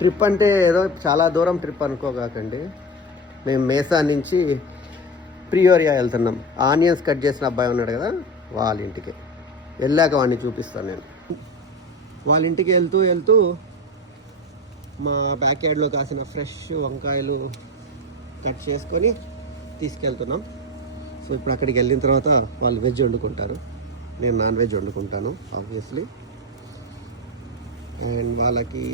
Trip అంటే ఏదో చాలా దూరం ట్రిప్ అనుకోగాకండి. మేము మేసా నుంచి ప్రియోరియా వెళ్తున్నాం. ఆనియన్స్ కట్ చేసిన అబ్బాయి ఉన్నాడు కదా, వాళ్ళ ఇంటికి వెళ్ళాక వాడిని చూపిస్తాను నేను. వాళ్ళ ఇంటికి వెళ్తూ వెళ్తూ మా బ్యాక్ యార్డ్లో కాసిన ఫ్రెష్ వంకాయలు కట్ చేసుకొని తీసుకెళ్తున్నాం. సో ఇప్పుడు అక్కడికి వెళ్ళిన తర్వాత వాళ్ళు వెజ్ వండుకుంటారు, నేను నాన్ వెజ్ వండుకుంటాను ఆబ్వియస్లీ. అండ్ వాళ్ళకి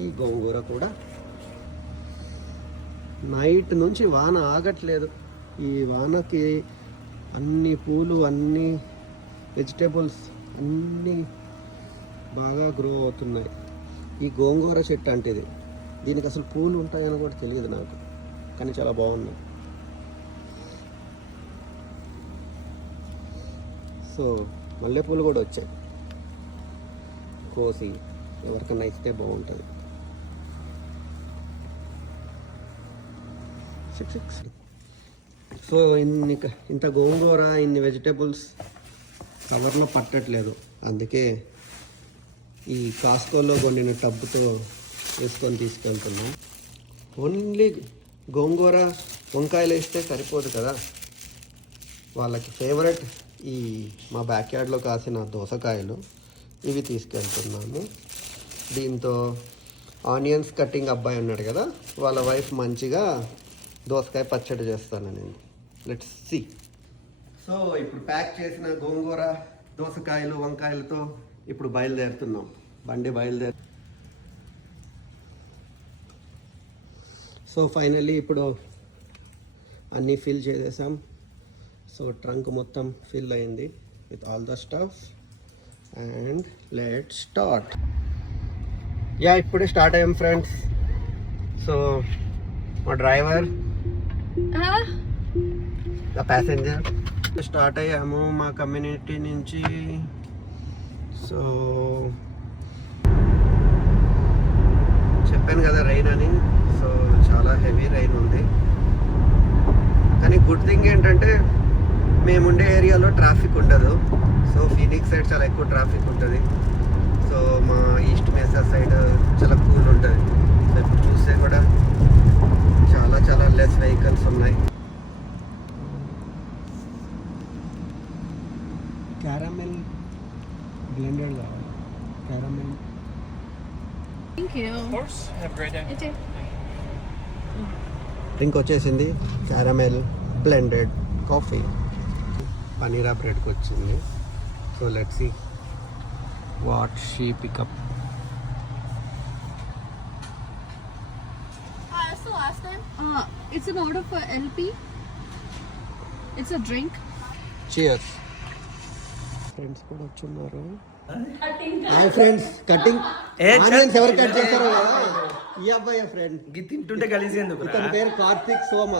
ఈ గోంగూర కూడా. నైట్ నుంచి వాన ఆగట్లేదు. ఈ వానకి అన్ని పూలు, అన్ని వెజిటేబుల్స్ అన్నీ బాగా గ్రో అవుతున్నాయి. ఈ గోంగూర చెట్టు అంటే ఇది, దీనికి అసలు పూలు ఉంటాయని కూడా తెలియదు నాకు, కానీ చాలా బాగున్నాయి. సో మల్లెపూలు కూడా వచ్చాయి, కోసి ఎవరికన్నా ఇస్తే బాగుంటుంది. 6 సో ఇంత గోంగూర, ఇన్ని వెజిటేబుల్స్ కవర్లో పట్టట్లేదు, అందుకే ఈ కాస్కోలో కొనిన టబ్బుతో వేసుకొని తీసుకెళ్తున్నాం. ఓన్లీ గోంగూర వంకాయలు వేస్తే సరిపోదు కదా, వాళ్ళకి ఫేవరెట్ ఈ మా బ్యాక్ యార్డ్లో కాసిన దోసకాయలు, ఇవి తీసుకెళ్తున్నాము. దీంతో ఆనియన్స్ కటింగ్ అబ్బాయి ఉన్నాడు కదా, వాళ్ళ వైఫ్ మంచిగా దోసకాయ పచ్చడి చేస్తాను నేను. Let's see. సో ఇప్పుడు ప్యాక్ చేసిన గోంగూర, దోసకాయలు, వంకాయలతో ఇప్పుడు బయలుదేరుతున్నాం. బండి బయలుదేరు. సో ఫైనల్లీ ఇప్పుడు అన్నీ ఫిల్ చేసేసాం. సో ట్రంక్ మొత్తం ఫిల్ అయింది with all the stuff. And let's start. Yeah ఇప్పుడే స్టార్ట్ అయ్యాం ఫ్రెండ్స్. సో మా డ్రైవర్, ప్యాసింజర్, స్టార్ట్ అయ్యాము మా కమ్యూనిటీ నుంచి. సో చెప్పాను కదా రైన్ అని, సో చాలా హెవీ రైన్ ఉంది. కానీ గుడ్ థింగ్ ఏంటంటే మేముండే ఏరియాలో ట్రాఫిక్ ఉండదు. సో ఫీనిక్స్ సైడ్ చాలా ఎక్కువ ట్రాఫిక్ ఉంటుంది. సో మా ఈస్ట్ మేసా సైడ్ చాలా కూల్ ఉంటుంది. సో ఇప్పుడు చూస్తే కూడా చాలా చాలా లెస్ వెహికల్స్ ఉన్నాయి. క్యారమెల్ బ్లెండెడ్ కావాలి. Caramel. Thank you. Of course. Have a great day. Drink వచ్చేసింది, క్యారమెల్ బ్లెండెడ్ కాఫీ. పనీరా బ్రెడ్కి వచ్చింది. So let's see what she pick up. So last time, it's an order for LP. It's a drink. Cheers. Friends కూడా వచ్చున్నారు. Hi friends. Cutting onions ఎవరు cut చేస్తారో కదా, ఈ అబ్బాయి ఫ్రెండ్. తింటుంటే కలిసి ఇతని పేరు కార్తిక్ సోమ,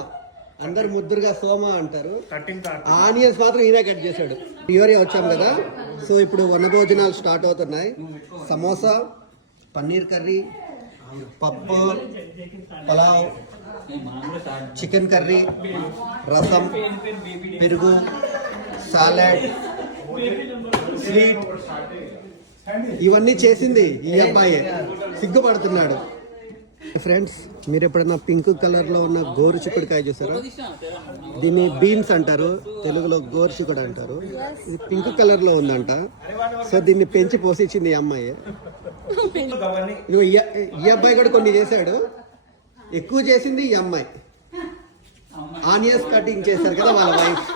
అందరు ముద్దురుగా సోమ అంటారు. ఆనియన్స్ మాత్రం ఈయన కట్ చేశాడు. ప్రియోరియా వచ్చాం కదా, సో ఇప్పుడు వనభోజనాలు స్టార్ట్ అవుతున్నాయి. సమోసా, పన్నీర్ కర్రీ, పప్పు, పలావ్, చికెన్ కర్రీ, రసం, పెరుగు, సాలడ్, స్వీట్, ఇవన్నీ చేసింది ఈ అబ్బాయి. సిగ్గుపడుతున్నాడు. ఫ్రెండ్స్, మీరు ఎప్పుడైనా పింక్ కలర్లో ఉన్న గోరు చిక్కుడుకాయ చూసారా? దీన్ని బీన్స్ అంటారు, తెలుగులో గోరు చిక్కుడు అంటారు. ఇది పింక్ కలర్లో ఉందంట. సో దీన్ని పెంచి పోషించింది ఈ అమ్మాయి. ఈ అబ్బాయి కూడా కొన్ని చేశాడు, ఎక్కువ చేసింది ఈ అమ్మాయి. ఆనియన్స్ కటింగ్ చేశారు కదా వాళ్ళ వైఫ్.